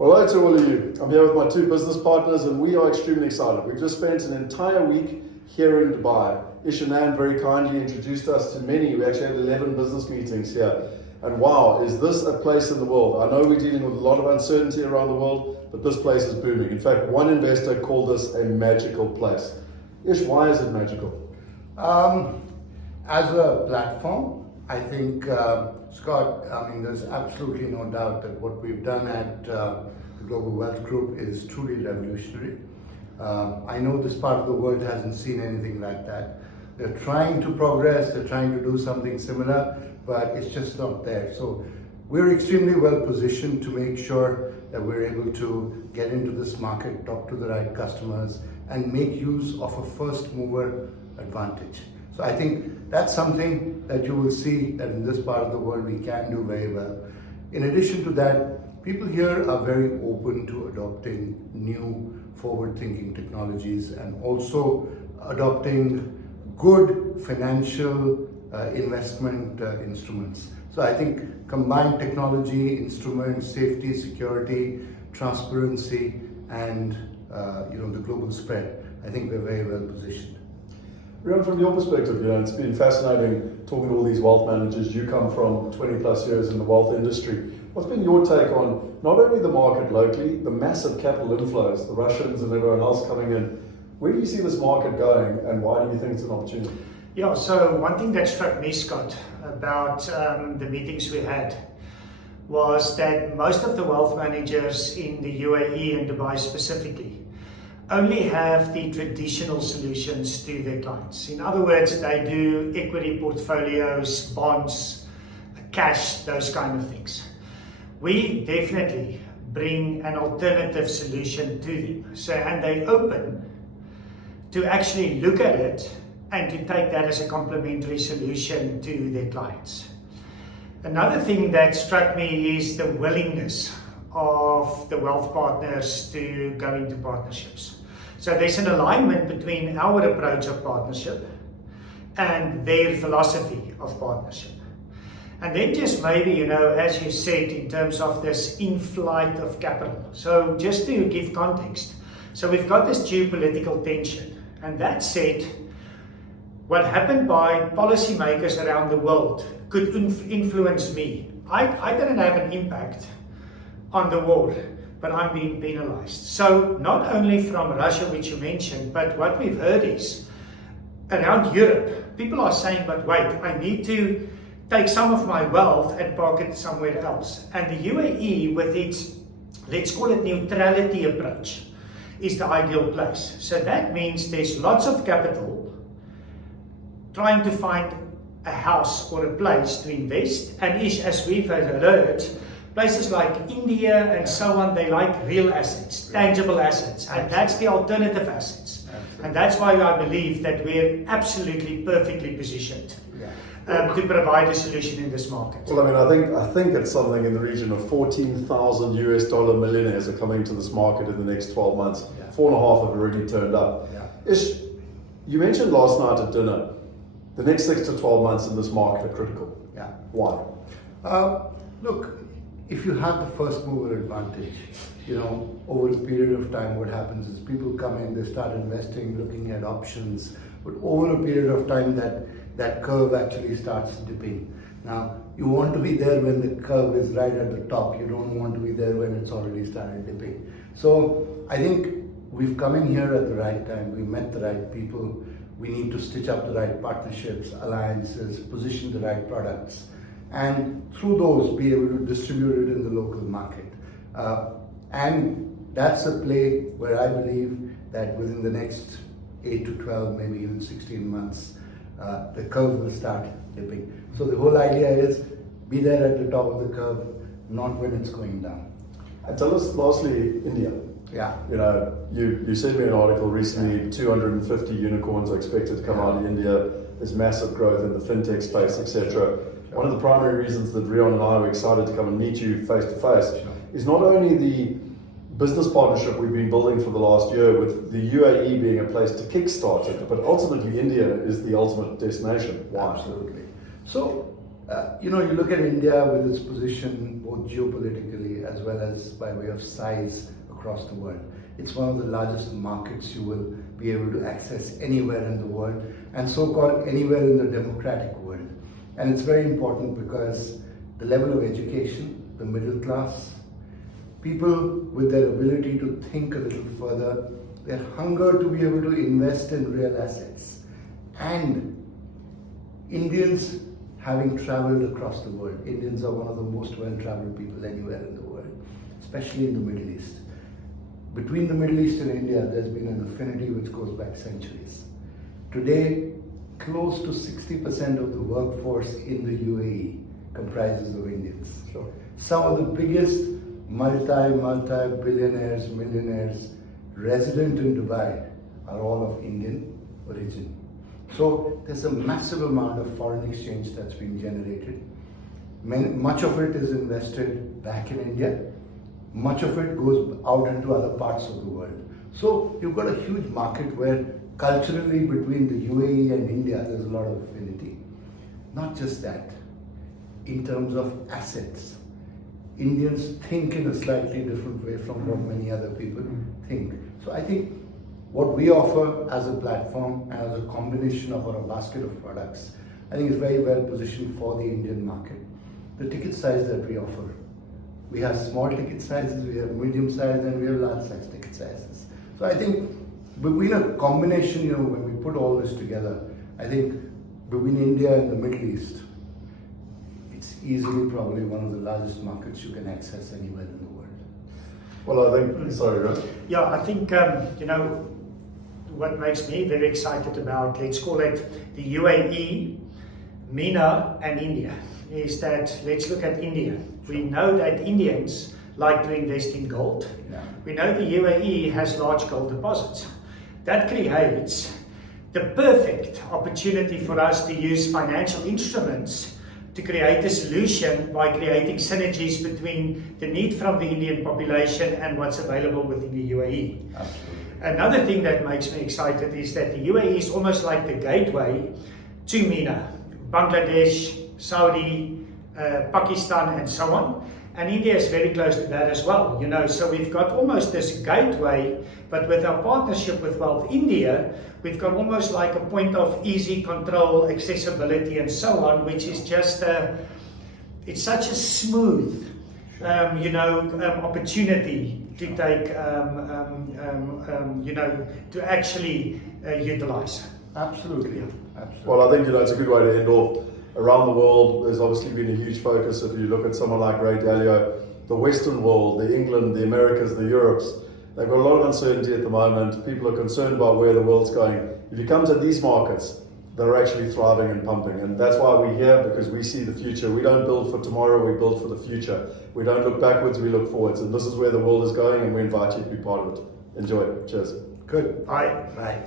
Well, hello to all of you. I'm here with my two business partners and we are extremely excited. We've just spent an entire week here in Dubai. Ish and Ann very kindly introduced us to many. We actually had 11 business meetings here. And wow, is this a place in the world? I know we're dealing with a lot of uncertainty around the world, but this place is booming. In fact, one investor called this a magical place. Ish, why is it magical? As a platform, I think, Scott, there's absolutely no doubt that what we've done at the Global Wealth Group is truly revolutionary. I know this part of the world hasn't seen anything like that. They're trying to progress, they're trying to do something similar, but it's just not there. So we're extremely well positioned to make sure that we're able to get into this market, talk to the right customers, and make use of a first mover advantage. So I think that's something that you will see that in this part of the world we can do very well. In addition to that, people here are very open to adopting new forward-thinking technologies and also adopting good financial investment instruments. So I think combined technology, instruments, safety, security, transparency, and the global spread, I think we're very well positioned. Rion, from your perspective, it's been fascinating talking to all these wealth managers. You come from 20 plus years in the wealth industry. What's been your take on not only the market locally, the massive capital inflows, the Russians and everyone else coming in? Where do you see this market going and why do you think it's an opportunity? Yeah, so one thing that struck me, Scott, about the meetings we had was that most of the wealth managers in the UAE and Dubai specifically only have the traditional solutions to their clients. In other words, they do equity portfolios, bonds, cash, those kind of things. We definitely bring an alternative solution to them. And they open to actually look at it and to take that as a complementary solution to their clients. Another thing that struck me is the willingness of the wealth partners to go into partnerships. So there's an alignment between our approach of partnership and their philosophy of partnership. And then just maybe, as you said, in terms of this inflight of capital. So just to give context, so we've got this geopolitical tension. And that said, what happened by policymakers around the world could influence me. I didn't have an impact on the war, but I'm being penalized. So not only from Russia, which you mentioned, but what we've heard is around Europe, people are saying, but wait, I need to take some of my wealth and park it somewhere else. And the UAE, with its, let's call it neutrality approach, is the ideal place. So that means there's lots of capital trying to find a house or a place to invest. And as we've heard, places like India and so on, they like real assets, tangible assets, and that's the alternative assets. And that's why I believe that we're absolutely perfectly positioned to provide a solution in this market. Well, I think it's something in the region of 14,000 US dollar millionaires are coming to this market in the next 12 months. 4.5 have already turned up. Ish, you mentioned last night at dinner, the next 6 to 12 months in this market are critical. Why? Look, if you have the first mover advantage, over a period of time, what happens is people come in, they start investing, looking at options, but over a period of time that curve actually starts dipping. Now, you want to be there when the curve is right at the top. You don't want to be there when it's already started dipping. So I think we've come in here at the right time. We met the right people. We need to stitch up the right partnerships, alliances, position the right products, and through those be able to distribute it in the local market. And that's a play where I believe that within the next 8 to 12, maybe even 16 months, the curve will start dipping. So the whole idea is be there at the top of the curve, not when it's going down. And tell us lastly, India. You sent me an article recently, 250 unicorns are expected to come out of India. There's massive growth in the fintech space, etc. One of the primary reasons that Rion and I were excited to come and meet you face to face is not only the business partnership we've been building for the last year with the UAE being a place to kickstart it, but ultimately India is the ultimate destination. Why? Absolutely. So, you look at India with its position both geopolitically way as well as by way of size across the world. It's one of the largest markets you will be able to access anywhere in the world, and so-called anywhere in the democratic world. And it's very important because the level of education, the middle class, people with their ability to think a little further, their hunger to be able to invest in real assets, and Indians having traveled across the world. Indians are one of the most well-traveled people anywhere in the world, especially in the Middle East. Between the Middle East and India, there's been an affinity which goes back centuries. Today, close to 60% of the workforce in the UAE comprises of Indians. Sure. Some of the biggest multi-billionaires, millionaires resident in Dubai are all of Indian origin. So there's a massive amount of foreign exchange that's been generated. Much of it is invested back in India. Much of it goes out into other parts of the world. So you've got a huge market where culturally between the UAE and India there's a lot of affinity. Not just that, in terms of assets, Indians think in a slightly different way from what many other people think. So I think what we offer as a platform and as a combination of our basket of products, I think is very well positioned for the Indian market. The ticket size that we offer, we have small ticket sizes, we have medium size, and we have large size ticket sizes. So I think between a combination, when we put all this together, I think between India and the Middle East, it's easily probably one of the largest markets you can access anywhere in the world. Well, I think, sorry, Raj. Yeah, I think, what makes me very excited about, let's call it the UAE, MENA and India, is that let's look at India. We know that Indians like to invest in gold. Yeah. We know the UAE has large gold deposits. That creates the perfect opportunity for us to use financial instruments to create a solution by creating synergies between the need from the Indian population and what's available within the UAE. Absolutely. Another thing that makes me excited is that the UAE is almost like the gateway to MENA, Bangladesh, Saudi, Pakistan and so on. And India is very close to that as well, so we've got almost this gateway, but with our partnership with Wealth India, we've got almost like a point of easy control, accessibility and so on, which is just, it's such a smooth, opportunity to take, to actually utilize. Absolutely. Yeah. Absolutely. Well, I think it's a good way to end off. Around the world, there's obviously been a huge focus. If you look at someone like Ray Dalio, the Western world, the England, the Americas, the Europes, they've got a lot of uncertainty at the moment. People are concerned about where the world's going. If you come to these markets, they're actually thriving and pumping, and that's why we're here, because we see the future. We don't build for tomorrow, we build for the future. We don't look backwards, we look forwards, and this is where the world is going, and we invite you to be part of it. Enjoy. Cheers. Good. Bye. Bye.